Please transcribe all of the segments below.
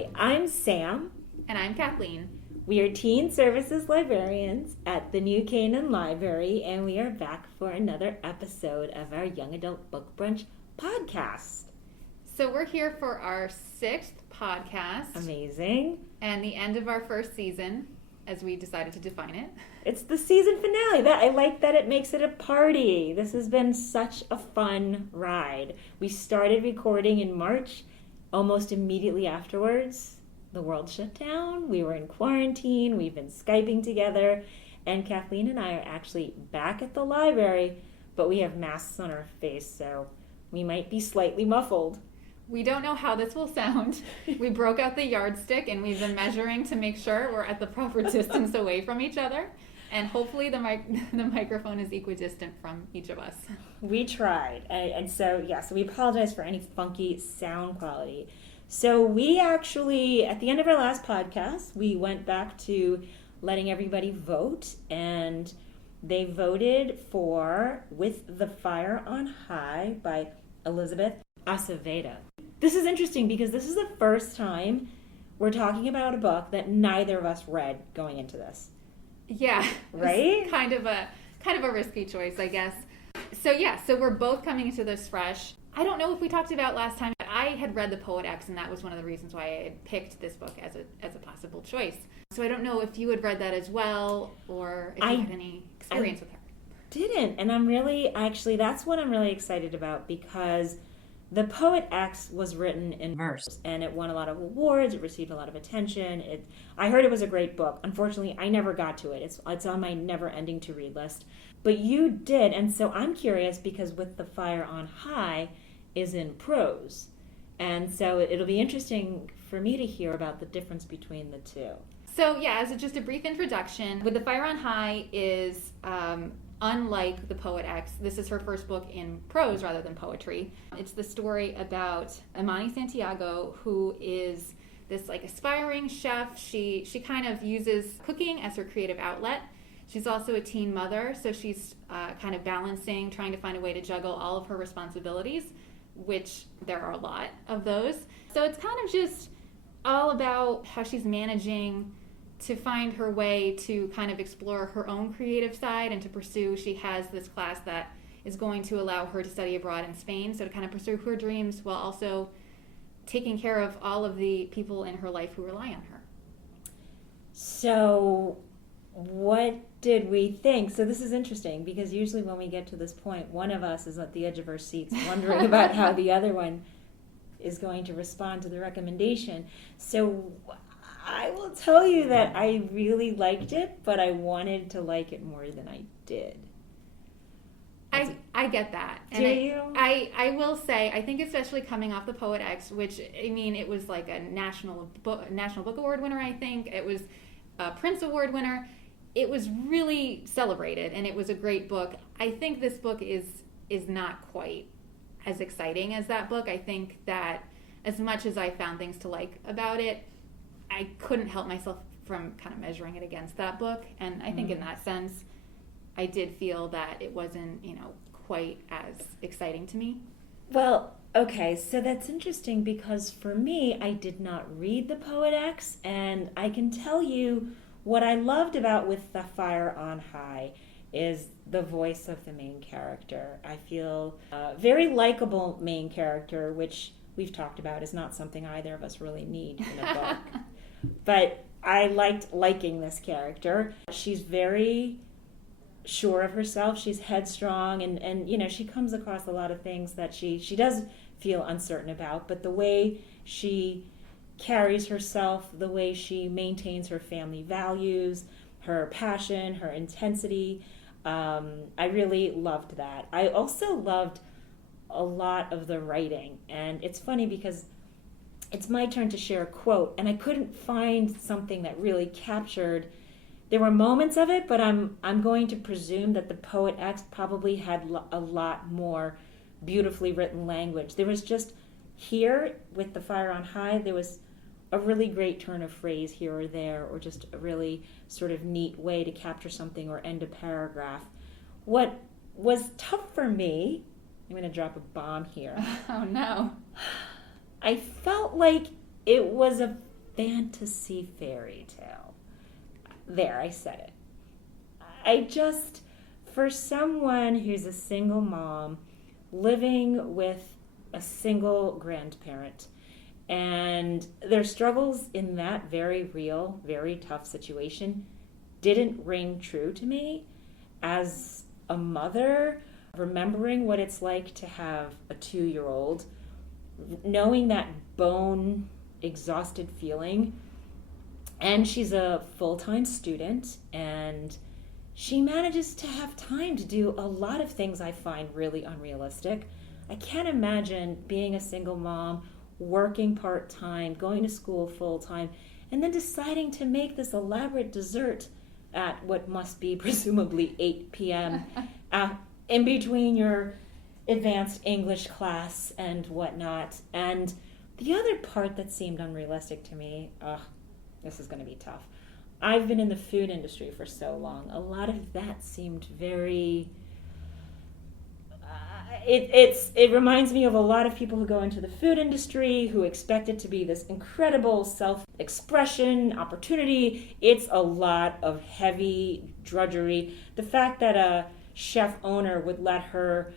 Hi, I'm Sam. And I'm Kathleen. We are teen services librarians at the new Canaan Library, and we are back for another episode of our Young Adult Book Brunch podcast. So we're here for our 6th podcast. Amazing. And the end of our first season, as we decided to define it. It's the season finale. I like that it makes it a party. This has been such a fun ride. We started recording in March. Almost immediately afterwards, the world shut down. We were in quarantine. We've been Skyping together. And Kathleen and I are actually back at the library, but we have masks on our face, so we might be slightly muffled. We don't know how this will sound. We broke out the yardstick and we've been measuring to make sure we're at the proper distance away from each other. And hopefully the microphone is equidistant from each of us. We tried. So we apologize for any funky sound quality. So we actually, at the end of our last podcast, we went back to letting everybody vote. And they voted for With the Fire on High by Elizabeth Acevedo. This is interesting because this is the first time we're talking about a book that neither of us read going into this. Yeah, right. Kind of a risky choice, I guess. So we're both coming into this fresh. I don't know if we talked about last time. I had read The Poet X, and that was one of the reasons why I had picked this book as a possible choice. So I don't know if you had read that as well, or if you had any experience with her. Didn't, and that's what I'm really excited about because The Poet X was written in verse, and it won a lot of awards. It received a lot of attention. I heard it was a great book. Unfortunately, I never got to it. It's on my never-ending to-read list. But you did, and so I'm curious because With the Fire on High is in prose. And so it'll be interesting for me to hear about the difference between the two. So as just a brief introduction, With the Fire on High is... unlike The Poet X, this is her first book in prose rather than poetry. It's the story about Imani Santiago, who is this aspiring chef. She kind of uses cooking as her creative outlet. She's also a teen mother, so she's kind of balancing, trying to find a way to juggle all of her responsibilities, which there are a lot of those. So it's kind of just all about how she's managing to find her way to kind of explore her own creative side and to pursue. She has this class that is going to allow her to study abroad in Spain, so to kind of pursue her dreams while also taking care of all of the people in her life who rely on her. So what did we think? So this is interesting because usually when we get to this point, one of us is at the edge of our seats wondering about how the other one is going to respond to the recommendation. So I will tell you that I really liked it, but I wanted to like it more than I did. I get that. Do you? I will say, I think especially coming off The Poet X, which, it was like a National Book Award winner, I think. It was a Prince Award winner. It was really celebrated, and it was a great book. I think this book is not quite as exciting as that book. I think that as much as I found things to like about it, I couldn't help myself from kind of measuring it against that book. And I think in that sense, I did feel that it wasn't, quite as exciting to me. Well, okay, so that's interesting because for me, I did not read The Poet X, and I can tell you what I loved about With the Fire on High is the voice of the main character. I feel a very likable main character, which we've talked about is not something either of us really need in a book. But I liked liking this character. She's very sure of herself. She's headstrong, and she comes across a lot of things that she does feel uncertain about. But the way she carries herself, the way she maintains her family values, her passion, her intensity, I really loved that. I also loved a lot of the writing. And it's funny because it's my turn to share a quote, and I couldn't find something that really captured. There were moments of it, but I'm going to presume that The Poet X probably had a lot more beautifully written language. There was just here, With the Fire on High, there was a really great turn of phrase here or there, or just a really sort of neat way to capture something or end a paragraph. What was tough for me, I'm going to drop a bomb here. Oh no. I felt like it was a fantasy fairy tale. There, I said it. I just, for someone who's a single mom living with a single grandparent, and their struggles in that very real, very tough situation didn't ring true to me as a mother, remembering what it's like to have a 2-year-old, knowing that bone exhausted feeling. And she's a full-time student, and she manages to have time to do a lot of things I find really unrealistic. I can't imagine being a single mom, working part-time, going to school full-time, and then deciding to make this elaborate dessert at what must be presumably 8 p.m. In between your advanced English class and whatnot. And the other part that seemed unrealistic to me, this is going to be tough. I've been in the food industry for so long. A lot of that seemed very... It reminds me of a lot of people who go into the food industry who expect it to be this incredible self-expression, opportunity. It's a lot of heavy drudgery. The fact that a chef owner would let her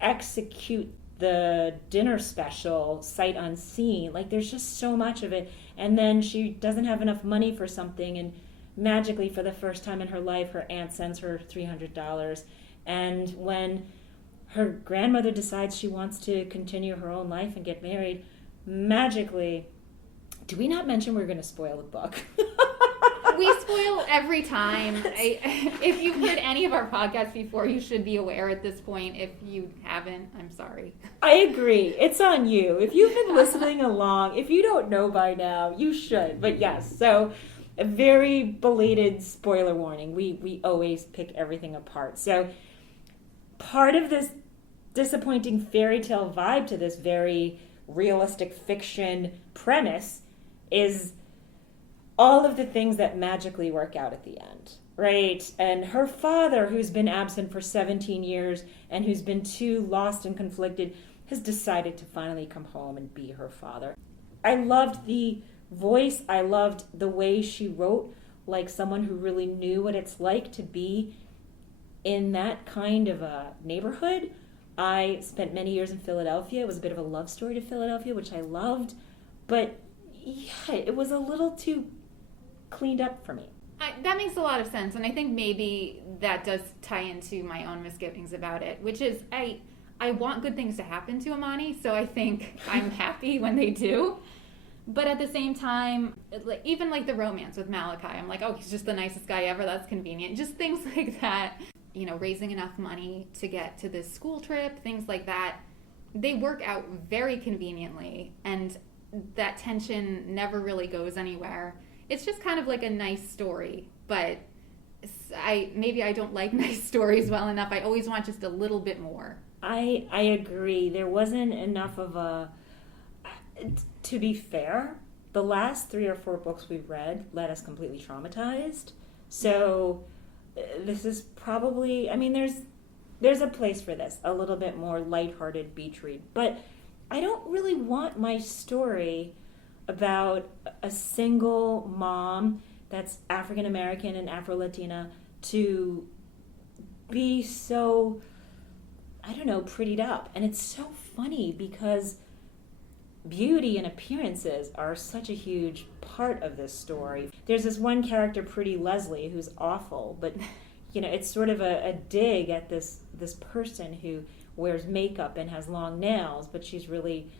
execute the dinner special sight unseen, like there's just so much of it. And then she doesn't have enough money for something, and magically for the first time in her life her aunt sends her $300. And when her grandmother decides she wants to continue her own life and get married, magically, do we not mention we're going to spoil the book? We spoil every time. If you've heard any of our podcasts before, you should be aware at this point. If you haven't, I'm sorry. I agree. It's on you. If you've been listening along, if you don't know by now, you should. But yes, so a very belated spoiler warning. We always pick everything apart. So part of this disappointing fairy tale vibe to this very realistic fiction premise is all of the things that magically work out at the end, right? And her father, who's been absent for 17 years and who's been too lost and conflicted, has decided to finally come home and be her father. I loved the voice. I loved the way she wrote, like someone who really knew what it's like to be in that kind of a neighborhood. I spent many years in Philadelphia. It was a bit of a love story to Philadelphia, which I loved. But yeah, it was a little too cleaned up for me. That makes a lot of sense, and I think maybe that does tie into my own misgivings about it, which is I want good things to happen to Amani, so I think I'm happy when they do. But at the same time, even like the romance with Malachi, I'm like, oh, he's just the nicest guy ever, that's convenient. Just things like that, you know, raising enough money to get to this school trip, things like that, they work out very conveniently, and that tension never really goes anywhere. It's just kind of like a nice story, but maybe I don't like nice stories well enough. I always want just a little bit more. I agree. There wasn't enough of a... To be fair, the last 3 or 4 books we've read led us completely traumatized. So this is probably... I mean, there's a place for this, a little bit more lighthearted beach read. But I don't really want my story about a single mom that's African American and Afro-Latina to be so, I don't know, prettied up. And it's so funny because beauty and appearances are such a huge part of this story. There's this one character, Pretty Leslie, who's awful, but you know, it's sort of a dig at this person who wears makeup and has long nails, but she's really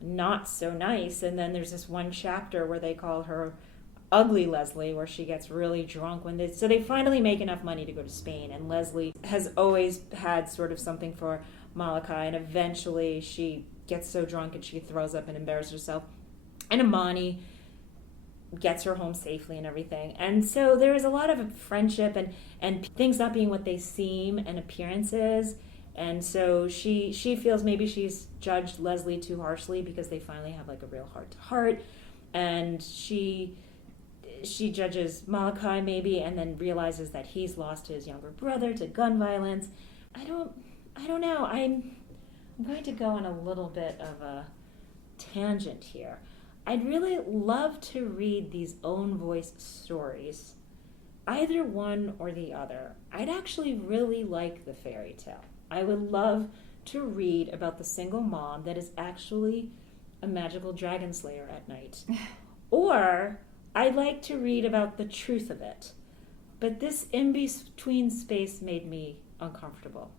not so nice. And then there's this one chapter where they call her Ugly Leslie, where she gets really drunk so they finally make enough money to go to Spain, and Leslie has always had sort of something for Malachi, and eventually she gets so drunk and she throws up and embarrasses herself, and Amani gets her home safely and everything. And so there is a lot of friendship and things not being what they seem and appearances. And so she feels maybe she's judged Leslie too harshly because they finally have like a real heart-to-heart. And she judges Malachi maybe, and then realizes that he's lost his younger brother to gun violence. I don't know. I'm going to go on a little bit of a tangent here. I'd really love to read these own voice stories, either one or the other. I'd actually really like the fairy tale. I would love to read about the single mom that is actually a magical dragon slayer at night. Or I'd like to read about the truth of it. But this in-between space made me uncomfortable.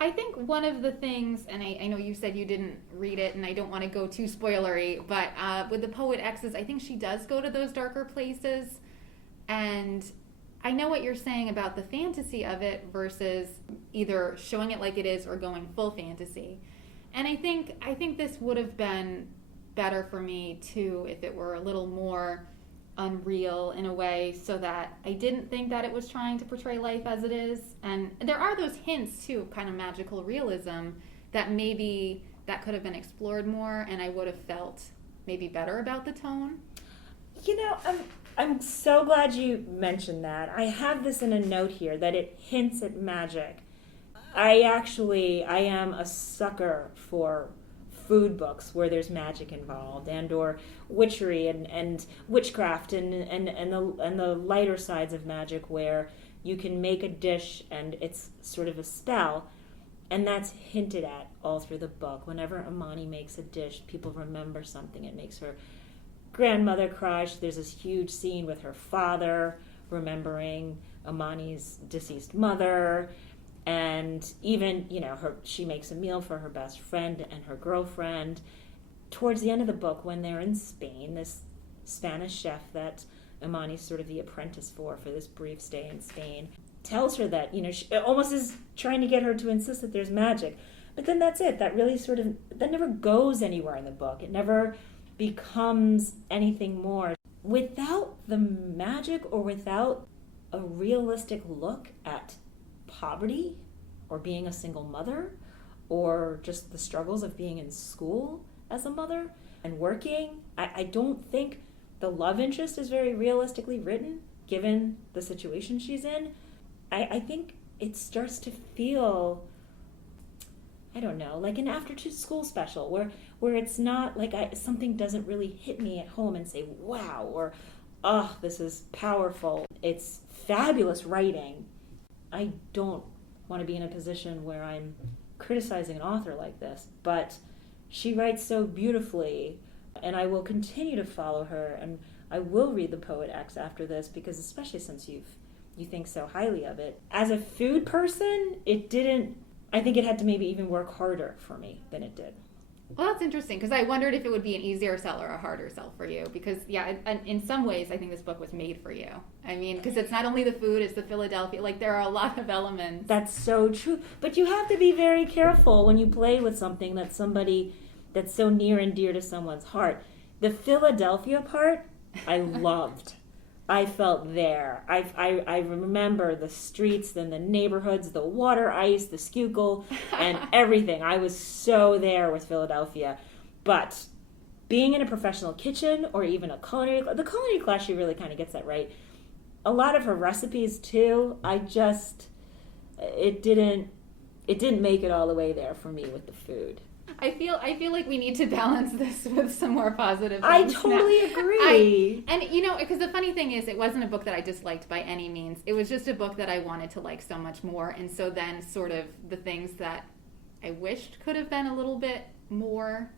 I think one of the things, and I know you said you didn't read it, and I don't want to go too spoilery, but with the Poet X's, I think she does go to those darker places. And I know what you're saying about the fantasy of it versus either showing it like it is or going full fantasy. And I think this would have been better for me too if it were a little more unreal in a way, so that I didn't think that it was trying to portray life as it is. And there are those hints too of kind of magical realism that maybe that could have been explored more, and I would have felt maybe better about the tone. You know, I'm so glad you mentioned that. I have this in a note here that it hints at magic. I am a sucker for food books where there's magic involved, and or witchery and witchcraft and the lighter sides of magic where you can make a dish and it's sort of a spell, and that's hinted at all through the book. Whenever Amani makes a dish, people remember something. It makes her grandmother cry. There's this huge scene with her father remembering Amani's deceased mother. And even, she makes a meal for her best friend and her girlfriend. Towards the end of the book, when they're in Spain, this Spanish chef that Imani's sort of the apprentice for this brief stay in Spain, tells her that, she almost is trying to get her to insist that there's magic. But then that's it. That really that never goes anywhere in the book. It never becomes anything more. Without the magic or without a realistic look at poverty or being a single mother or just the struggles of being in school as a mother and working, I don't think the love interest is very realistically written given the situation she's in. I think it starts to feel, I don't know, like an after-school special where it's not like something doesn't really hit me at home and say, wow, or, oh, this is powerful. It's fabulous writing. I don't want to be in a position where I'm criticizing an author like this, but she writes so beautifully, and I will continue to follow her, and I will read The Poet X after this, because especially since you think so highly of it. As a food person, I think it had to maybe even work harder for me than it did. Well, that's interesting, because I wondered if it would be an easier sell or a harder sell for you. Because, yeah, in some ways, I think this book was made for you. I mean, because it's not only the food, it's the Philadelphia. Like, there are a lot of elements. That's so true. But you have to be very careful when you play with something that's so near and dear to someone's heart. The Philadelphia part, I loved. I felt there. I remember the streets and the neighborhoods, the water ice, the Schuylkill, and everything. I was so there with Philadelphia. But being in a professional kitchen or even the culinary class, she really kind of gets that right. A lot of her recipes too, it didn't make it all the way there for me with the food. I feel like we need to balance this with some more positive things. I totally agree. Because the funny thing is, it wasn't a book that I disliked by any means. It was just a book that I wanted to like so much more. And so then sort of the things that I wished could have been a little bit more,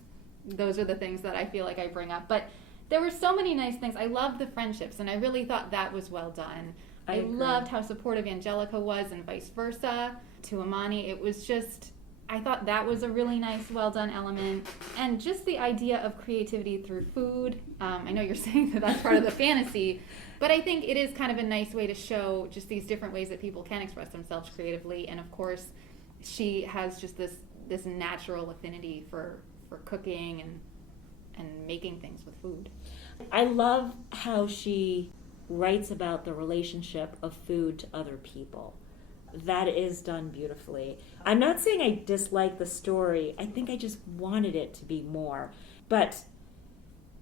those are the things that I feel like I bring up. But there were so many nice things. I loved the friendships, and I really thought that was well done. I loved how supportive Angelica was and vice versa to Amani. It was just... I thought that was a really nice, well-done element. And just the idea of creativity through food. I know you're saying that that's part of the fantasy, but I think it is kind of a nice way to show just these different ways that people can express themselves creatively. And of course, she has just this natural affinity for cooking and making things with food. I love how she writes about the relationship of food to other people. That is done beautifully. I'm not saying I dislike the story. I think I just wanted it to be more. But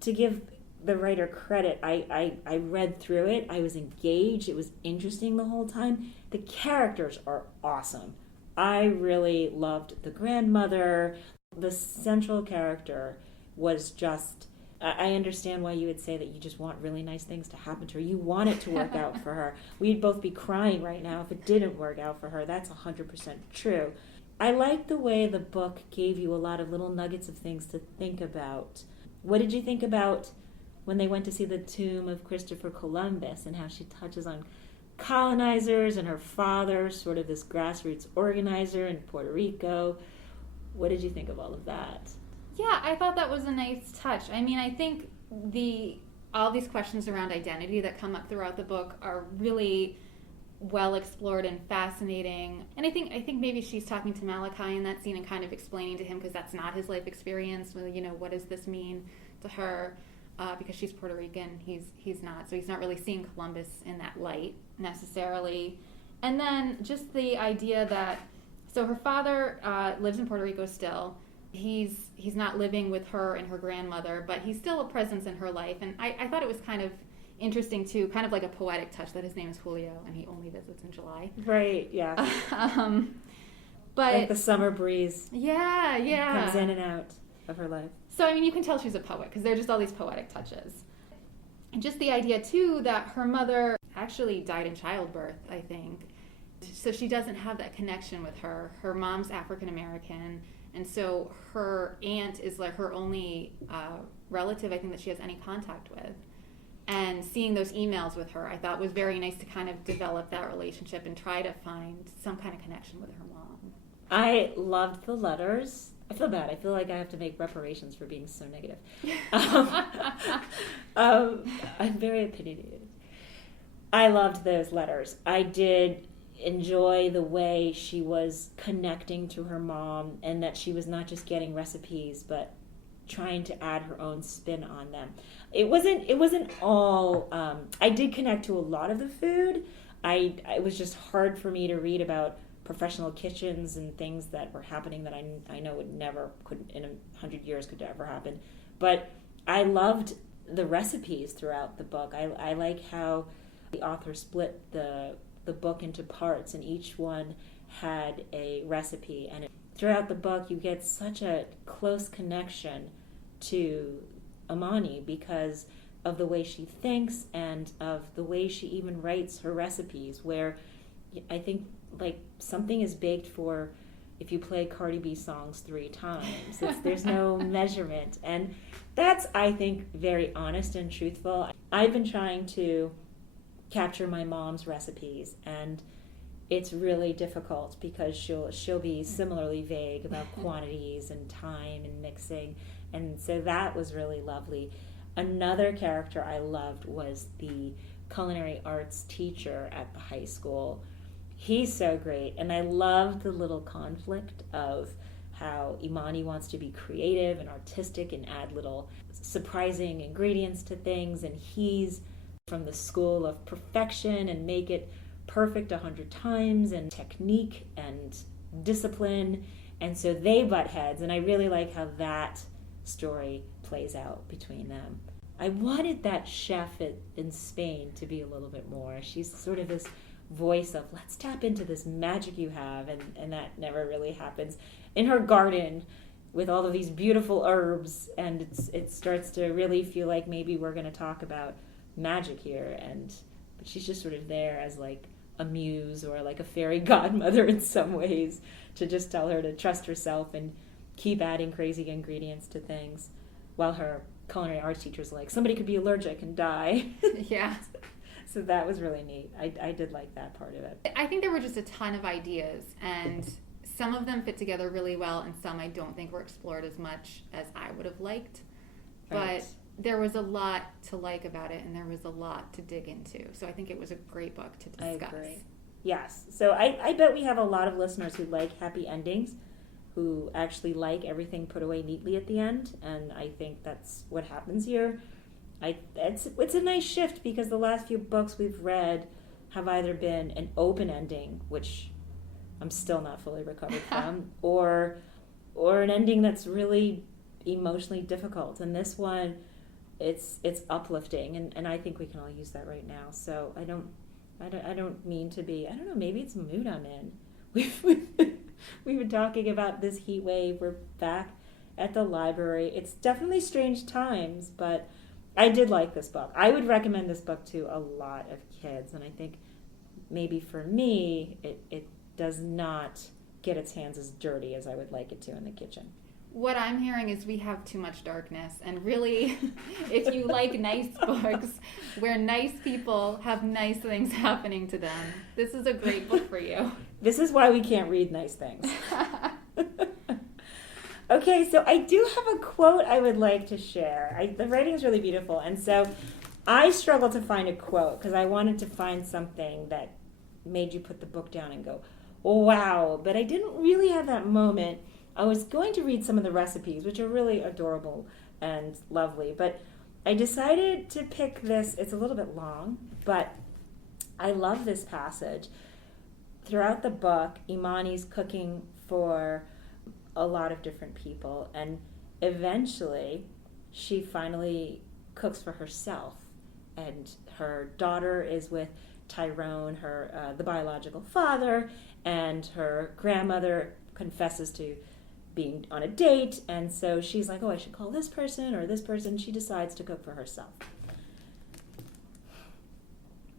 to give the writer credit, I read through it. I was engaged. It was interesting the whole time. The characters are awesome. I really loved the grandmother. The central character was just I understand why you would say that you just want really nice things to happen to her. You want it to work out for her. We'd both be crying right now if it didn't work out for her. That's 100% true. I like the way the book gave you a lot of little nuggets of things to think about. What did you think about when they went to see the tomb of Christopher Columbus and how she touches on colonizers and her father, sort of this grassroots organizer in Puerto Rico? What did you think of all of that? Yeah, I thought that was a nice touch. I mean, I think all these questions around identity that come up throughout the book are really well explored and fascinating. And I think maybe she's talking to Malachi in that scene and kind of explaining to him, because that's not his life experience. Well, what does this mean to her? Because she's Puerto Rican, he's not. So he's not really seeing Columbus in that light necessarily. And then just the idea that, so her father lives in Puerto Rico still. He's not living with her and her grandmother, but he's still a presence in her life. And I thought it was kind of interesting too, kind of like a poetic touch that his name is Julio and he only visits in July. Right, yeah. But like the summer breeze. Yeah. Comes in and out of her life. So, I mean, you can tell she's a poet because there are just all these poetic touches. And just the idea, too, that her mother actually died in childbirth, I think. So she doesn't have that connection with her. Her mom's African American, and so her aunt is like her only relative, I think, that she has any contact with. And seeing those emails with her, I thought was very nice to kind of develop that relationship and try to find some kind of connection with her mom. I loved the letters. I feel bad. I feel like I have to make reparations for being so negative. I'm very opinionated. I loved those letters. I did enjoy the way she was connecting to her mom, and that she was not just getting recipes, but trying to add her own spin on them. It wasn't all. I did connect to a lot of the food. It was just hard for me to read about professional kitchens and things that were happening that I know could in 100 years could ever happen. But I loved the recipes throughout the book. I like how the author split the book into parts, and each one had a recipe. And throughout the book, you get such a close connection to Imani because of the way she thinks and of the way she even writes her recipes, where I think like something is baked for if you play Cardi B songs 3 times. There's no measurement. And that's, I think, very honest and truthful. I've been trying to capture my mom's recipes, and it's really difficult because she'll be similarly vague about quantities and time and mixing. And so that was really lovely. Another character I loved was the culinary arts teacher at the high school. He's so great, and I love the little conflict of how Imani wants to be creative and artistic and add little surprising ingredients to things, and he's from the school of perfection and make it perfect 100 times, and technique and discipline, and so they butt heads, and I really like how that story plays out between them. I wanted that chef in Spain to be a little bit more. She's sort of this voice of, let's tap into this magic you have, and that never really happens. In her garden with all of these beautiful herbs, and it starts to really feel like maybe we're going to talk about magic here, but she's just sort of there as like a muse or like a fairy godmother in some ways, to just tell her to trust herself and keep adding crazy ingredients to things, while her culinary arts teacher's like, somebody could be allergic and die. Yeah. So that was really neat. I did like that part of it. I think there were just a ton of ideas, and some of them fit together really well, and some I don't think were explored as much as I would have liked. Right. But there was a lot to like about it, and there was a lot to dig into. So I think it was a great book to discuss. I agree. Yes. So I bet we have a lot of listeners who like happy endings, who actually like everything put away neatly at the end, and I think that's what happens here. It's a nice shift, because the last few books we've read have either been an open ending, which I'm still not fully recovered from, or an ending that's really emotionally difficult. And this one, it's uplifting, and I think we can all use that right now. So I don't mean to be, I don't know, maybe it's a mood I'm in. We've been talking about this heat wave. We're back at the library. It's definitely strange times, but I did like this book. I would recommend this book to a lot of kids, and I think maybe for me, it does not get its hands as dirty as I would like it to in the kitchen. What I'm hearing is we have too much darkness, and really, if you like nice books where nice people have nice things happening to them, this is a great book for you. This is why we can't read nice things. Okay, so I do have a quote I would like to share. The writing is really beautiful, and so I struggled to find a quote because I wanted to find something that made you put the book down and go, wow, but I didn't really have that moment. I was going to read some of the recipes, which are really adorable and lovely, but I decided to pick this. It's a little bit long, but I love this passage. Throughout the book, Imani's cooking for a lot of different people, and eventually she finally cooks for herself, and her daughter is with Tyrone, her the biological father, and her grandmother confesses to being on a date, and so she's like, oh, I should call this person or this person. She decides to cook for herself.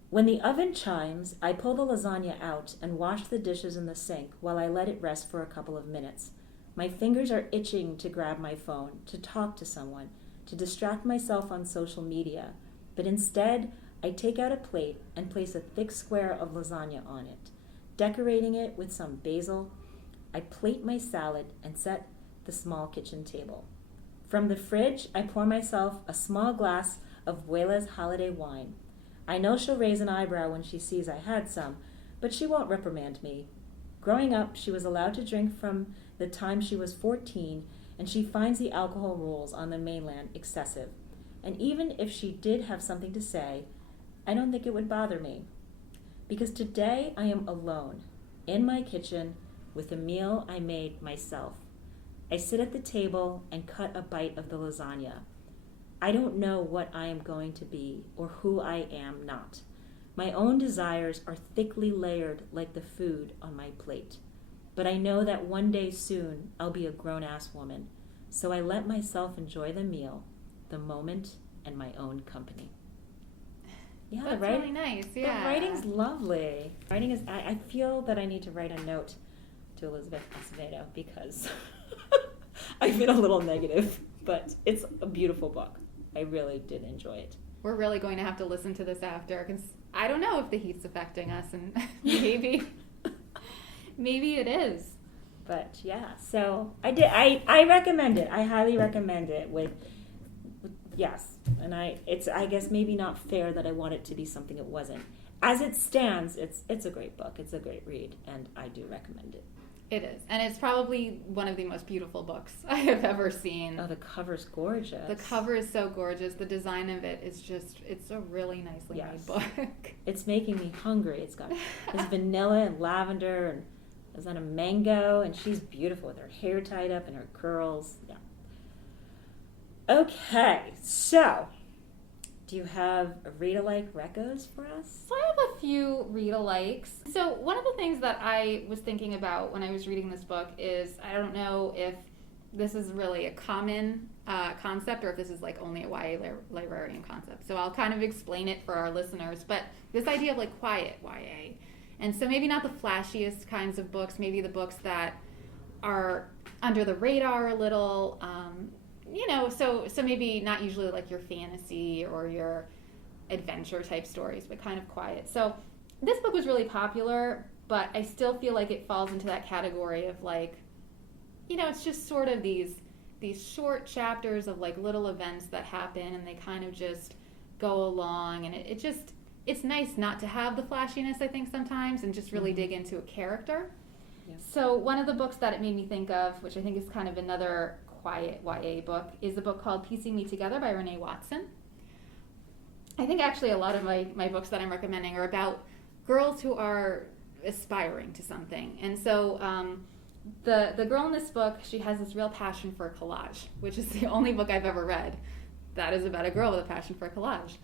When the oven chimes, I pull the lasagna out and wash the dishes in the sink while I let it rest for a couple of minutes. My fingers are itching to grab my phone, to talk to someone, to distract myself on social media, but instead, I take out a plate and place a thick square of lasagna on it, decorating it with some basil. I plate my salad and set the small kitchen table. From the fridge, I pour myself a small glass of Vuela's holiday wine. I know she'll raise an eyebrow when she sees I had some, but she won't reprimand me. Growing up, she was allowed to drink from the time she was 14, and she finds the alcohol rules on the mainland excessive. And even if she did have something to say, I don't think it would bother me. Because today I am alone, in my kitchen, with a meal I made myself. I sit at the table and cut a bite of the lasagna. I don't know what I am going to be or who I am not. My own desires are thickly layered like the food on my plate. But I know that one day soon I'll be a grown-ass woman, so I let myself enjoy the meal, the moment, and my own company. Yeah, that's really nice. Yeah, the writing's lovely. Writing is. I feel that I need to write a note to Elizabeth Acevedo because I've been a little negative, but it's a beautiful book. I really did enjoy it. We're really going to have to listen to this after because I don't know if the heat's affecting us, and maybe it is. But yeah, so I recommend it. I highly recommend it. Yes, and it's I guess maybe not fair that I want it to be something it wasn't. As it stands, it's a great book. It's a great read, and I do recommend it. It is, and it's probably one of the most beautiful books I have ever seen. Oh, the cover's gorgeous. The cover is so gorgeous. The design of it is it's a really nicely made book. It's making me hungry. It's got this vanilla and lavender, and there's on a mango, and she's beautiful with her hair tied up and her curls. Yeah. Okay, so do you have read-alike recos for us? So I have a few read-alikes. So one of the things that I was thinking about when I was reading this book is, I don't know if this is really a common concept or if this is like only a YA librarian concept. So I'll kind of explain it for our listeners. But this idea of like quiet YA. And so maybe not the flashiest kinds of books, maybe the books that are under the radar a little, so maybe not usually like your fantasy or your adventure type stories, but kind of quiet. So this book was really popular, but I still feel like it falls into that category of like, it's just sort of these short chapters of like little events that happen and they kind of just go along, and it's nice not to have the flashiness, I think, sometimes, and just really dig into a character. Yeah. So one of the books that it made me think of, which I think is kind of another quiet YA book, is a book called Piecing Me Together by Renee Watson. I think actually a lot of my books that I'm recommending are about girls who are aspiring to something. And so the girl in this book, she has this real passion for collage, which is the only book I've ever read that is about a girl with a passion for collage.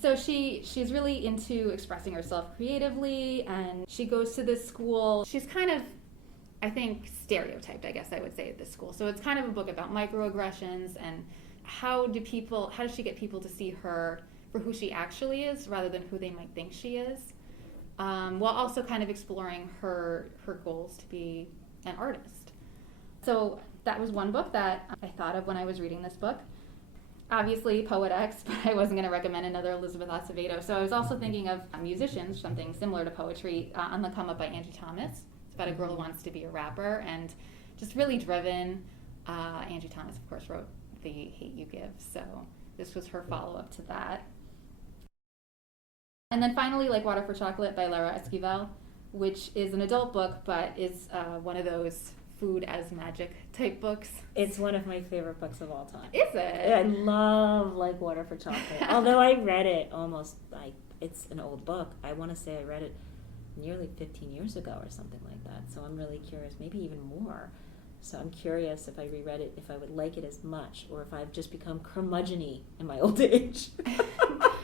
So she's really into expressing herself creatively, and she goes to this school. She's kind of I think, stereotyped, I guess I would say, at this school. So it's kind of a book about microaggressions and how does she get people to see her for who she actually is rather than who they might think she is, while also kind of exploring her goals to be an artist. So that was one book that I thought of when I was reading this book. Obviously, Poet X, but I wasn't going to recommend another Elizabeth Acevedo. So I was also thinking of musicians, something similar to poetry, On the Come Up by Angie Thomas. It's about a girl who wants to be a rapper and just really driven. Angie Thomas, of course, wrote The Hate You Give, so this was her follow-up to that. And then finally, Like Water for Chocolate by Lara Esquivel, which is an adult book, but is one of those food as magic type books. It's one of my favorite books of all time. Is it? I love Like Water for Chocolate. Although I read it almost, like, it's an old book. I want to say I read it nearly 15 years ago or something like that. So I'm really curious, maybe even more. So I'm curious if I reread it, if I would like it as much, or if I've just become curmudgeon-y in my old age.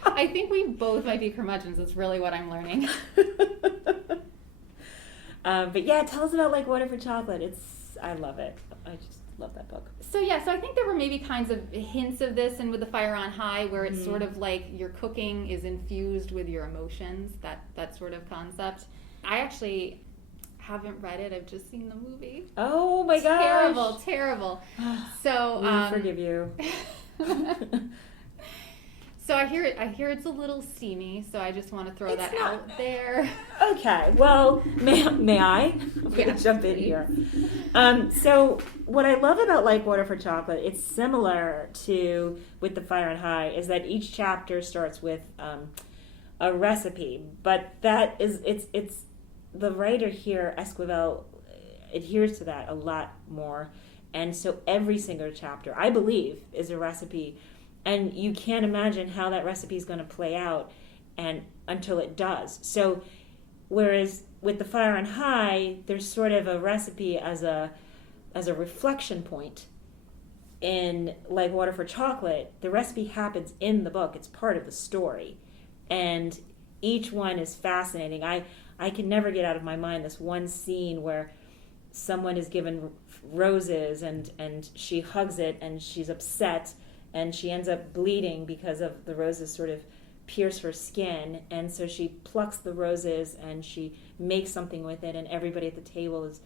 I think we both might be curmudgeons. That's really what I'm learning. But yeah, tell us about Like Water for Chocolate. I love it. I just love that book. So I think there were maybe kinds of hints of this and With the Fire on High, where it's sort of like your cooking is infused with your emotions, that sort of concept. I actually haven't read it. I've just seen the movie. Oh my gosh. Terrible. So we forgive you. So I hear it's a little steamy, so I just want to throw that out there. Okay, well, may I? I'm going to jump in here. So what I love about Like Water for Chocolate, it's similar to With the Fire on High, is that each chapter starts with a recipe, but that is, it's the writer here, Esquivel, adheres to that a lot more, and so every single chapter, I believe, is a recipe. And you can't imagine how that recipe is going to play out and until it does. So whereas with the Fire on High, there's sort of a recipe as a reflection point. In Like Water for Chocolate, the recipe happens in the book. It's part of the story. And each one is fascinating. I can never get out of my mind this one scene where someone is given roses and she hugs it and she's upset. And she ends up bleeding because of the roses sort of pierce her skin. And so she plucks the roses and she makes something with it. And everybody at the table is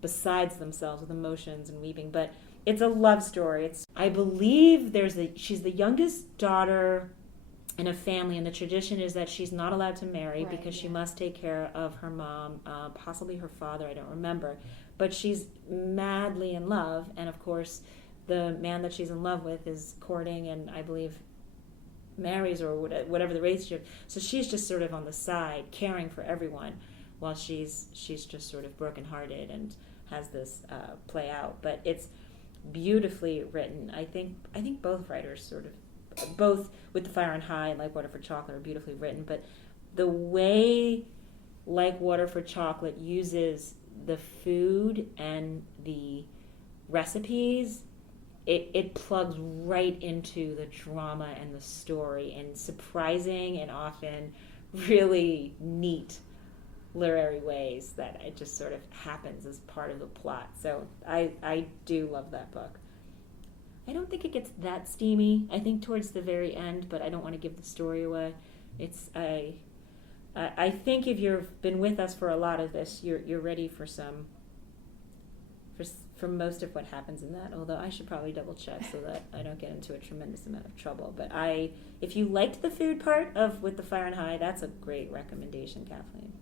besides themselves with emotions and weeping. But it's a love story. I believe she's the youngest daughter in a family. And the tradition is that she's not allowed to marry because she must take care of her mom, possibly her father, I don't remember. But she's madly in love. And of course, the man that she's in love with is courting and I believe marries or whatever the relationship. So she's just sort of on the side caring for everyone while she's just sort of brokenhearted and has this play out. But it's beautifully written. I think both writers both With the Fire on High and Like Water for Chocolate are beautifully written. But the way Like Water for Chocolate uses the food and the recipes, it plugs right into the drama and the story in surprising and often really neat literary ways that it just sort of happens as part of the plot. So I do love that book. I don't think it gets that steamy. I think towards the very end, but I don't want to give the story away. I think if you've been with us for a lot of this, you're ready for most of what happens in that, although I should probably double check so that I don't get into a tremendous amount of trouble. But if you liked the food part of With the Fire on High, that's a great recommendation, Kathleen.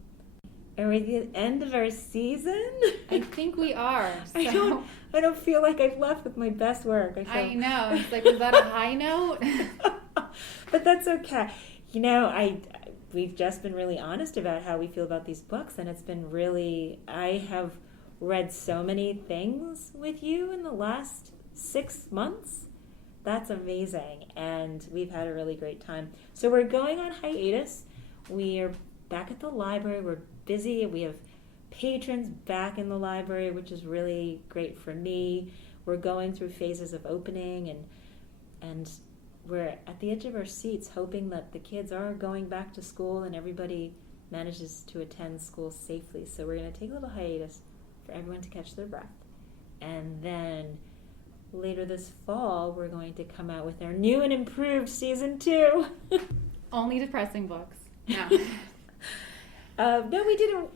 Are we at the end of our season? I think we are. So. I don't feel like I've left with my best work. I know. It's like, was that a high note? But that's okay. We've just been really honest about how we feel about these books, and it's been really, I have read so many things with you in the last 6 months. That's amazing, and we've had a really great time. So we're going on hiatus. We are back at the library. We're busy. We have patrons back in the library, which is really great for me. We're going through phases of opening, and we're at the edge of our seats hoping that the kids are going back to school and everybody manages to attend school safely. So we're going to take a little hiatus for everyone to catch their breath. And then later this fall, we're going to come out with our new and improved season 2. Only depressing books. No. No,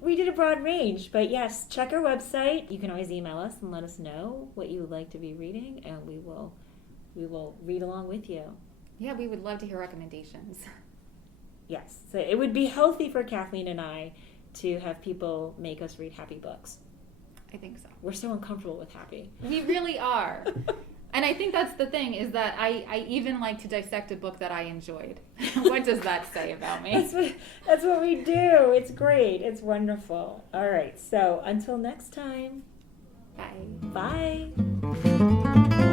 we did a broad range, but yes, check our website. You can always email us and let us know what you would like to be reading, and we will read along with you. Yeah, we would love to hear recommendations. Yes, so it would be healthy for Kathleen and I to have people make us read happy books. I think so. We're so uncomfortable with happy. We really are. And I think that's the thing, is that I even like to dissect a book that I enjoyed. What does that say about me? That's what we do. It's great. It's wonderful. All right, so until next time. Bye. Bye.